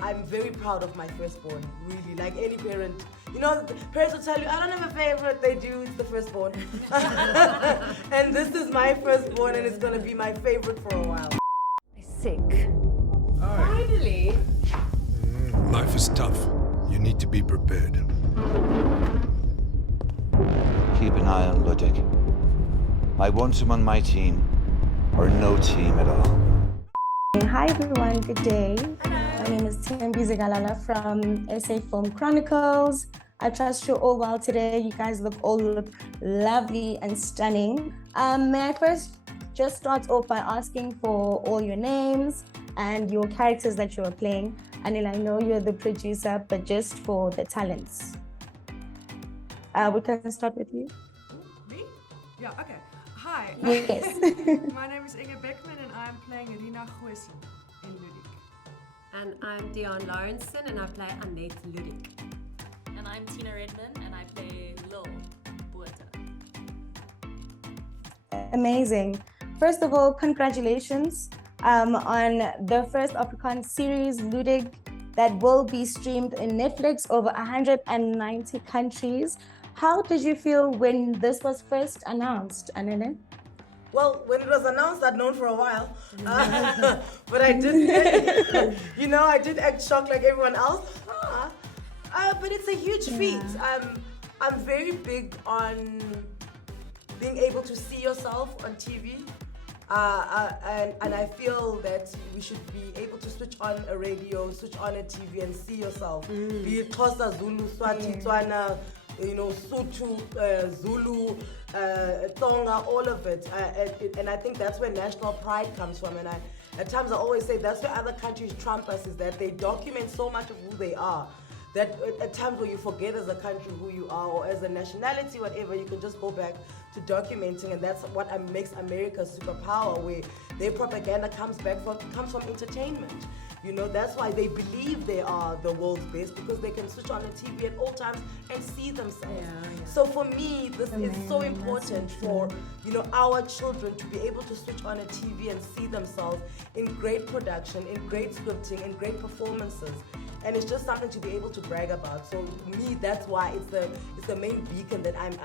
I'm very proud of my firstborn, really. Like any parent, you know, parents will tell you, I don't have a favorite. They do, it's the firstborn. And this is my firstborn, and it's gonna be my favorite for a while. Sick. Finally. Life is tough. You need to be prepared. Keep an eye on Ludik. I want him on my team, or no team at all. Hi everyone, good day. My name is THEMBI ZIKALALA from SA Film Chronicles. I trust you're all well today. You guys all look lovely and stunning. May I first just start off by asking for all your names and your characters that you are playing. Anele, I know you're the producer, but just for the talents. We can start with you. Me? Yeah, okay. Hi. Yes. My name is Inge Beckmann and I'm playing Rina Goosen in Ludik. And I'm Diaan Lawrenson and I play Anet Ludik. And I'm Redman and I play Lil Buerta. Amazing. First of all, congratulations on the first Afrikaans series, Ludik, that will be streamed in Netflix over 190 countries. How did you feel when this was first announced, Anele? Well, when it was announced, I'd known for a while. But I did, I did act shocked like everyone else. But it's a huge feat. I'm very big on being able to see yourself on TV. And I feel that we should be able to switch on a radio, switch on a TV and see yourself. Be it Xhosa, Zulu, Swati, Tswana, Sotho, Zulu, Tonga, all of it. And I think that's where national pride comes from. And at times I always say that's where other countries trump us, is that they document so much of who they are, that at times where you forget as a country who you are, or as a nationality, whatever, you can just go back to documenting. And that's what makes America superpower, where their propaganda comes from entertainment. That's why they believe they are the world's best, because they can switch on the TV at all times and see themselves. So for me, this is so important for our children to be able to switch on a TV and see themselves in great production, in great scripting, in great performances. And it's just something to be able to brag about. So me, that's why it's the main beacon that I'm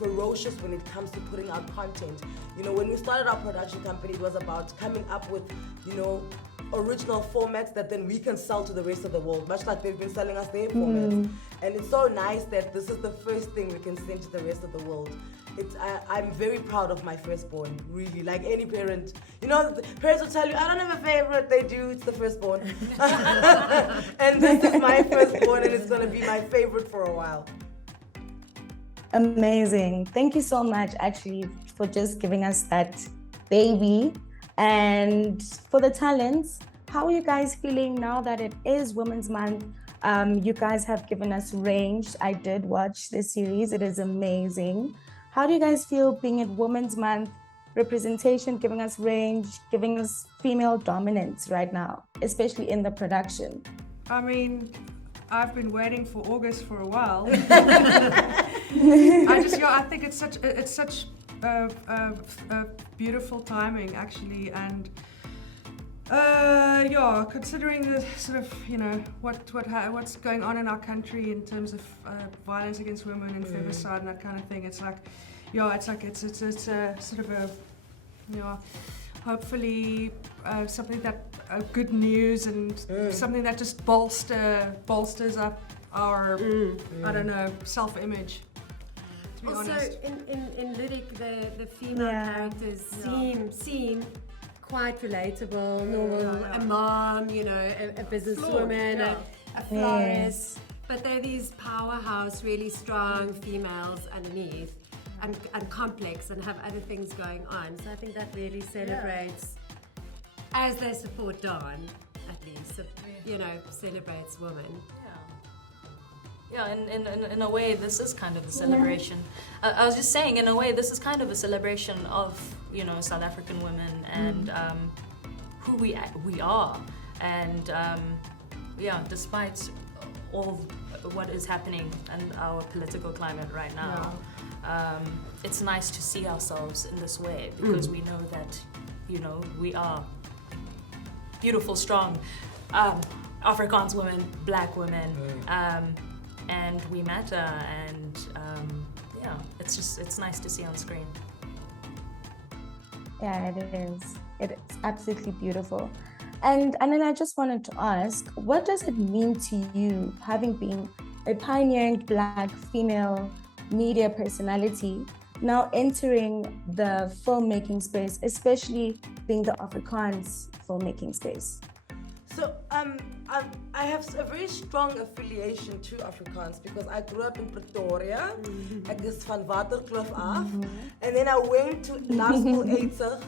ferocious when it comes to putting out content. When we started our production company, it was about coming up with original formats that then we can sell to the rest of the world, much like they've been selling us their formats. And it's so nice that this is the first thing we can send to the rest of the world. I'm very proud of my firstborn, really. Like any parent, parents will tell you, I don't have a favorite. They do, it's the firstborn. And this is my firstborn, and it's gonna be my favorite for a while. Amazing. Thank you so much, actually, for just giving us that baby. And for the talents, how are you guys feeling now that it is Women's Month? You guys have given us range. I did watch the series. It is amazing. How do you guys feel being at Women's Month, representation, giving us range, giving us female dominance right now, especially in the production? I mean, I've been waiting for August for a while. I think it's such beautiful timing, actually, and considering the sort of what's going on in our country in terms of violence against women and femicide and that kind of thing, it's a sort of a hopefully something that good news and something that just bolsters up our self-image. Also, in Ludik, the female characters seem quite relatable, normal, a mom, a businesswoman, a florist. Yes. But they're these powerhouse, really strong females underneath, and complex, and have other things going on. So I think that really celebrates, as they support Daan, at least, celebrates women. Yeah, in a way, this is kind of a celebration. I was just saying, in a way, this is kind of a celebration of, South African women and who we are. And, despite all what is happening in our political climate right now, it's nice to see ourselves in this way, because we know that, we are beautiful, strong Afrikaans women, black women, and we matter, and yeah, it's nice to see on screen. Yeah, it is. It's absolutely beautiful. And then I just wanted to ask, what does it mean to you, having been a pioneering black female media personality, now entering the filmmaking space, especially being the Afrikaans filmmaking space? So I have a very strong affiliation to Afrikaans because I grew up in Pretoria, ek is van Waterkloof af, and then I went to Laerskool Etzig,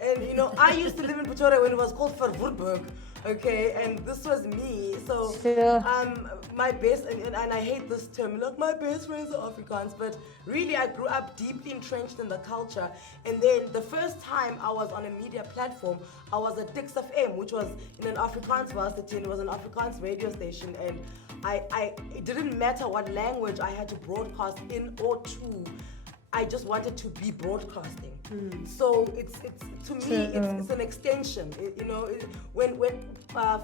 and you know, I used to live in Pretoria when it was called Verwoerdburg, okay, and this was me, so my best, and I hate this term, like my best friends are Afrikaans, but really I grew up deeply entrenched in the culture, and then the first time I was on a media platform, I was at Dix FM, which was in an Afrikaans varsity, and it was an Afrikaans radio station, and it didn't matter what language I had to broadcast in or to, I just wanted to be broadcasting. So it's to me it's an extension. You know, when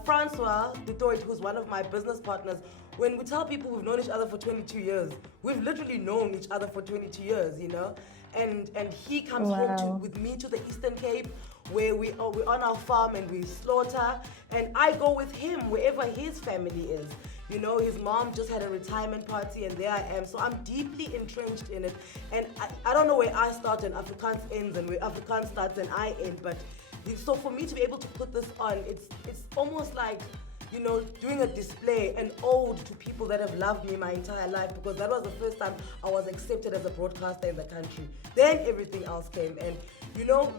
Francois Dutoit, who's one of my business partners, when we tell people we've known each other for 22 years, we've literally known each other for 22 years. You know, and he comes home with me to the Eastern Cape, where we're on our farm and we slaughter, and I go with him wherever his family is. You know, his mom just had a retirement party, and there I am. So I'm deeply entrenched in it. And I don't know where I start and Afrikaans ends and where Afrikaans starts and I end. But so for me to be able to put this on, it's almost like, you know, doing a display, an ode to people that have loved me my entire life, because that was the first time I was accepted as a broadcaster in the country. Then everything else came. And, you know,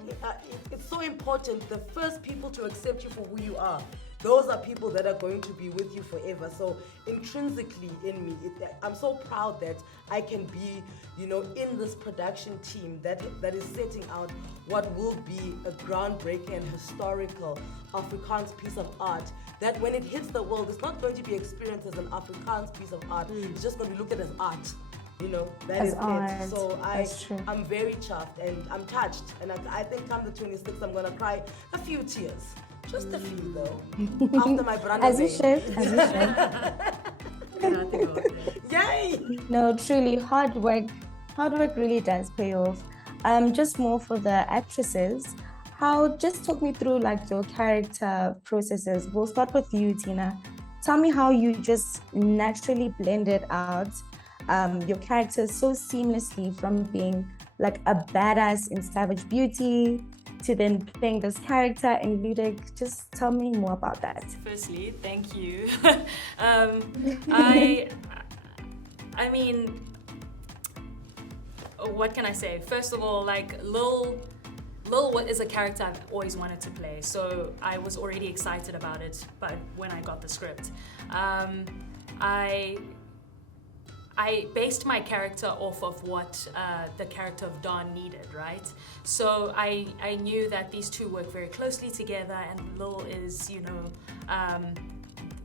it's so important, the first people to accept you for who you are, those are people that are going to be with you forever. So intrinsically in me, I'm so proud that I can be, you know, in this production team that is setting out what will be a groundbreaking and historical Afrikaans piece of art, that when it hits the world, it's not going to be experienced as an Afrikaans piece of art. It's just going to be looked at as art. You know, that is it. So I'm very chuffed and I'm touched. And I think come the 26th, I'm going to cry a few tears. Just a few though. After my brother. As you should. Yay! No, truly, hard work really does pay off. Just more for the actresses. Just talk me through like your character processes. We'll start with you, Tina. Tell me how you just naturally blended out your character so seamlessly, from being like a badass in Savage Beauty to then playing this character in Ludik. Just tell me more about that. Firstly, thank you. I mean, what can I say? First of all, like Lil is a character I've always wanted to play, so I was already excited about it. But when I got the script, I based my character off of what the character of Daan needed, right? So I knew that these two work very closely together, and Lil is, you know,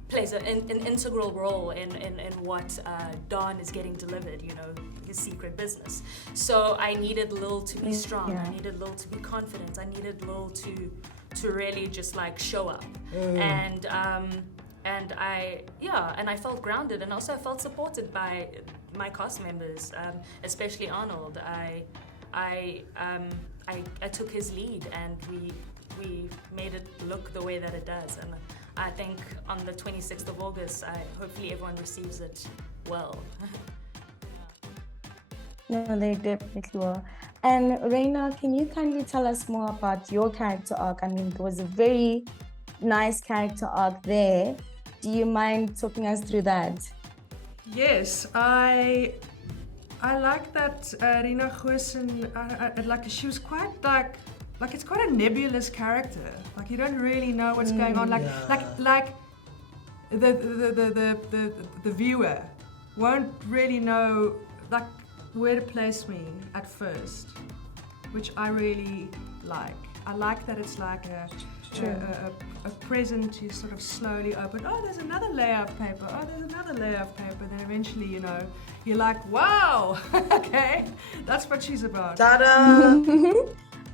plays an integral role in what Daan is getting delivered, you know, his secret business. So I needed Lil to be strong, I needed Lil to be confident, I needed Lil to really just like show up. And I felt grounded, and also I felt supported by my cast members, especially Arnold. I took his lead, and we made it look the way that it does. And I think on the 26th of August, hopefully everyone receives it well. No, they definitely will. And Rina, can you kindly tell us more about your character arc? I mean, there was a very nice character arc there. Do you mind talking us through that? Yes, I like that Rina Goosen, like she was quite like it's quite a nebulous character. Like you don't really know what's going on. Like the viewer won't really know like where to place me at first, which I really like. I like that it's like a present you sort of slowly open. Oh, there's another layer of paper. Oh, there's another layer of paper. Then eventually, you know, you're like, wow, okay, that's what she's about. Ta-da!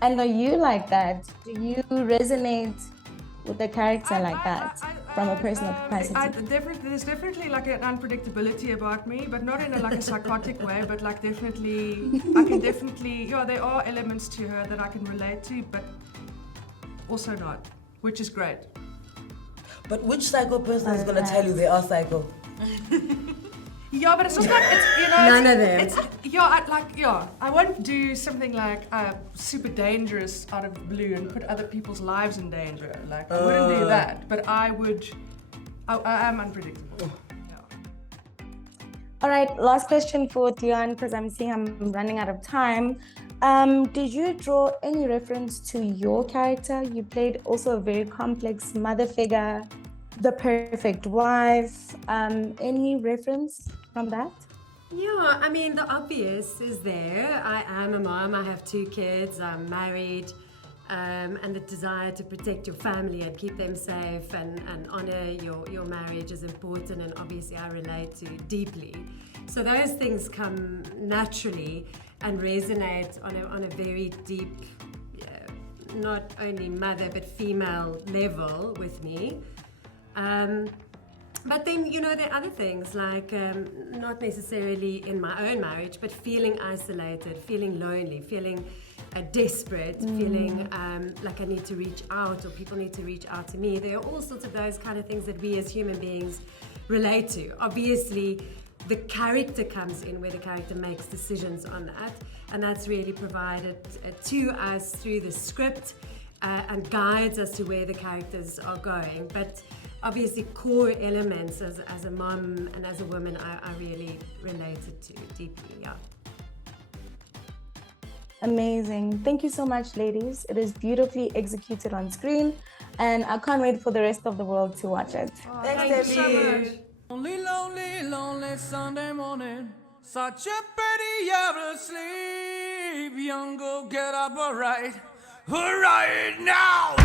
And are you like that? Do you resonate with a character like that from a personal capacity? There's definitely like an unpredictability about me, but not in a psychotic way, but like definitely, I can definitely, there are elements to her that I can relate to, but also not, which is great. But which psycho person is going to tell you they are psycho? Yeah, but it's just like, None of them. I won't do something like super dangerous out of the blue and put other people's lives in danger. Like, I wouldn't do that, but I am unpredictable. All right, last question for Diaan, because I'm seeing I'm running out of time. Did you draw any reference to your character? You played also a very complex mother figure, the perfect wife. Any reference from that? Yeah, I mean, the obvious is there. I am a mom, I have 2 kids, I'm married, and the desire to protect your family and keep them safe and honor your marriage is important, and obviously I relate to deeply. So those things come naturally and resonate on a very deep, not only mother but female level with me. But then, there are other things like not necessarily in my own marriage, but feeling isolated, feeling lonely, feeling desperate, feeling like I need to reach out or people need to reach out to me. There are all sorts of those kind of things that we as human beings relate to. Obviously, the character comes in where the character makes decisions on that, and that's really provided to us through the script and guides us to where the characters are going. But obviously, core elements as a mom and as a woman, I really related to deeply, yeah. Amazing. Thank you so much, ladies. It is beautifully executed on screen, and I can't wait for the rest of the world to watch it. Thank you so much. Lonely, lonely, lonely Sunday morning. Such a pretty hour to sleep. Young girl, get up, alright now.